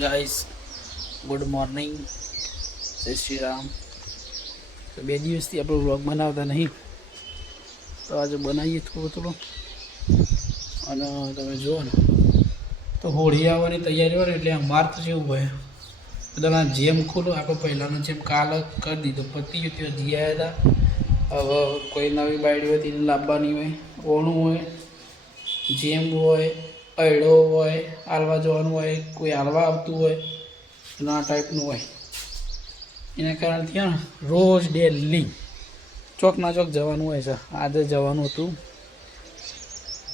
Guys, good morning, જય શ્રી રામ. તો 2 દિવસથી આપણો વ્લોગ બનાવતા નહીં, તો આજે બનાવીએ થોડું અને તમે જુઓ ને તો હોળી આવવાની તૈયારી હોય ને એટલે અમાર તો જેવું હોય બધાના જેમ ખોલો આપણે પહેલાંનો જેમ કાલ કરી દીધો પતી ગયું ત્યાં જી આવ્યા હતા. હવે કોઈ નવી બાયડી હોય તેને લાવવાની હોય, ઓણું હોય, જેમ હોય, અયડો હોય, હાલવા જવાનું હોય, કોઈ હાલવા આવતું હોય આ ટાઈપનું હોય. એના કારણે ત્યાં રોજ ડેલી ચોક ના ચોક જવાનું હોય છે. આજે જવાનું હતું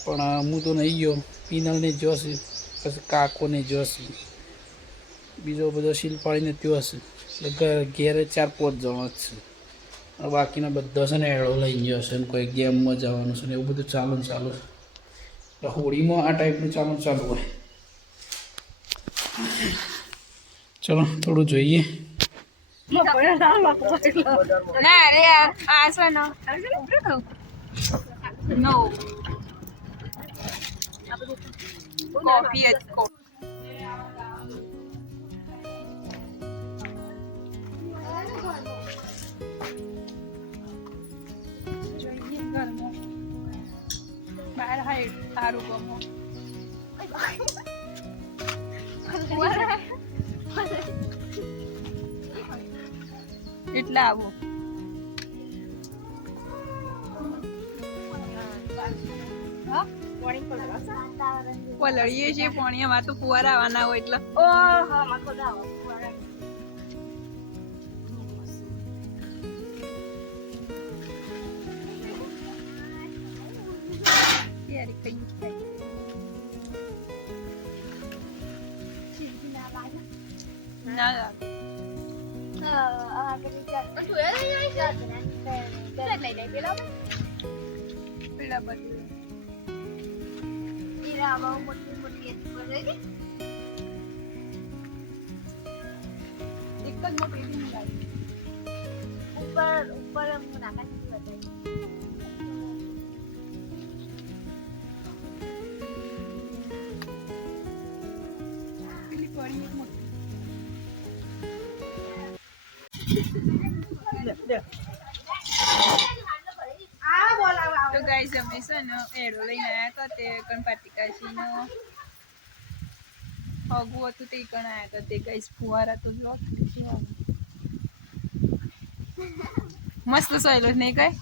પણ હું તો નહીં ગયો. પિનલને જોશે, પછી કાકોને જોશે, બીજો બધો શિલ્પાળીને ત્યાં હશે, એટલે ઘેરે 4-5 જણા જ છે. બાકીના બધા છે ને એડો લઈ ગયો છે ને કોઈ ગેમમાં જવાનું છે ને એવું બધું ચાલુ છે. એટલે હોળીમાં આ ટાઈપનું ચાલુ હોય. ચલો થોડું જોઈએ. બહાર હાય સારું ગમો એટલે આવું પલળીએ છીએ પોણીમાં તો ફુવારા આવવાના હોય એટલે તો ગાઈસ અમે છે ને એડો લઈને આવ્યા હતા તે ગણપતિ કાશીનો હગું હતું તે કણ આવ્યા હતા તે ગાઈસ ફુવારા તો જો મસ્ત સોયલો નહીં કઈ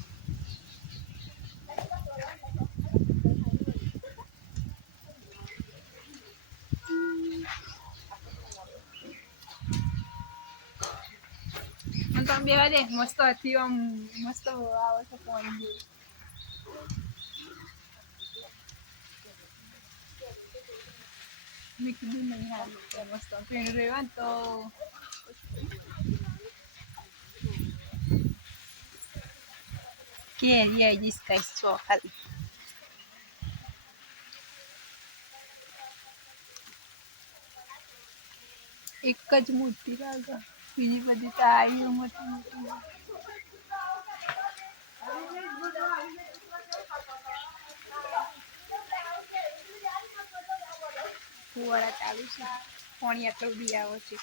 મને તો બેવા દે મસ્ત હતી આમ મસ્ત આવે છે પાણી મેં કીધું નહીં હાલ મસ્ત ટ્રેન રહેવા ને તો કેરી આવી જઈશ કઈશ છો ખાલી એક જ મૂર્તિ લાગે બીજી બધી તો આવી મોટી ફુવારા ચાલુ છે. પાણી આટલું બી આવે છે.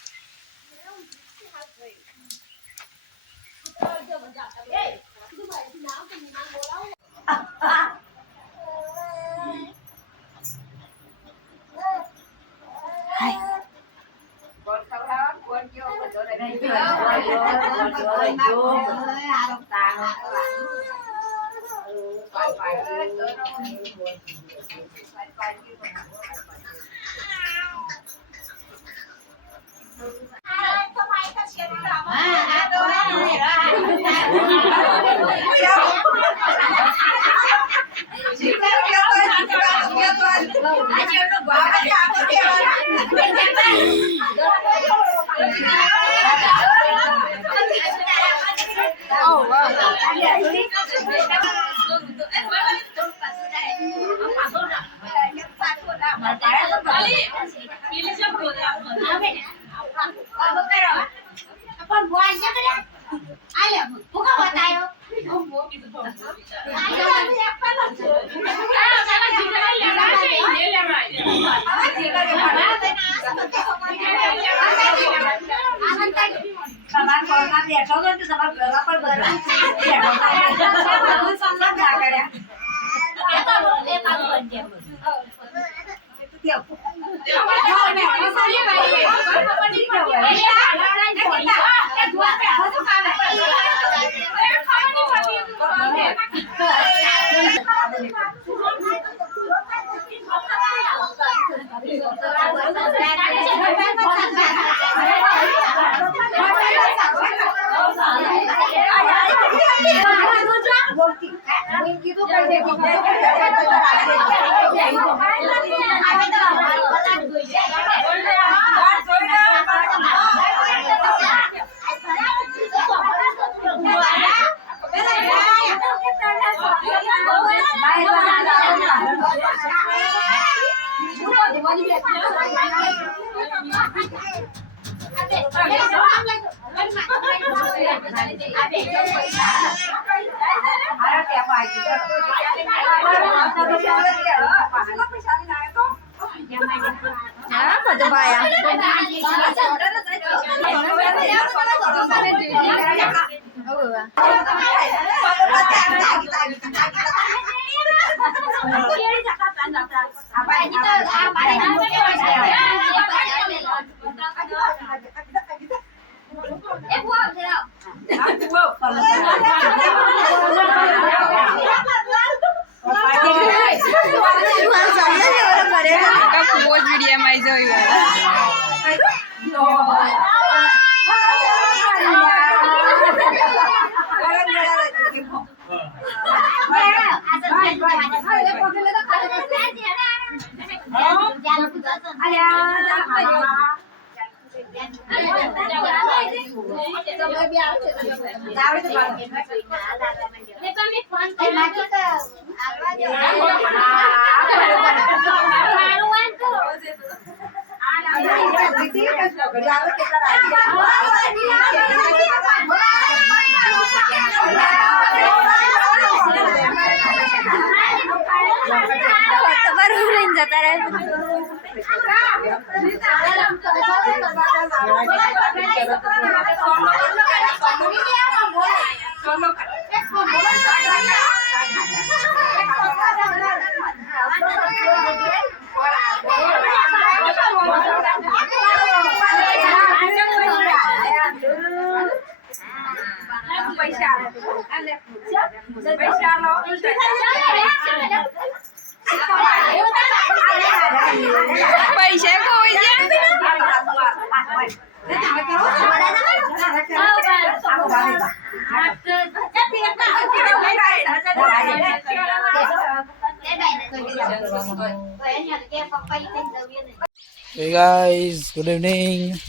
Hey guys, good evening.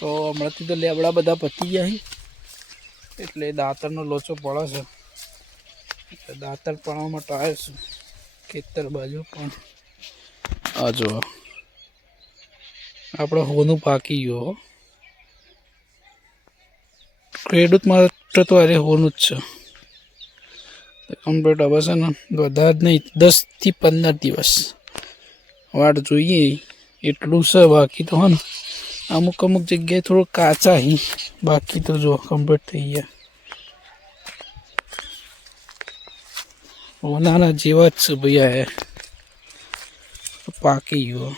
તો હમણાંથી તો લેબડા બધા પતી ગયા છે એટલે દાંતરનો લોચો પડે છે. દાંતર પડવા માટે આવ્યો છું ખેતર બાજુ. પણ આ જો આપણે હોનું પાકી ગયો. ખેડૂત માટે તો અરે હોનું જ છે કમ્પ્લીટ. હવે છે ને વધારે જ નહીં 10 થી 15 દિવસ વાટ જોઈએ એટલું છે. બાકી તો હે ને અમુક જગ્યાએ થોડું કાચા હી, બાકી તો જો કમ્પ્લીટ થઈ ગયા. નાના જેવા જ છે ભૈયા, પાકી ગયો.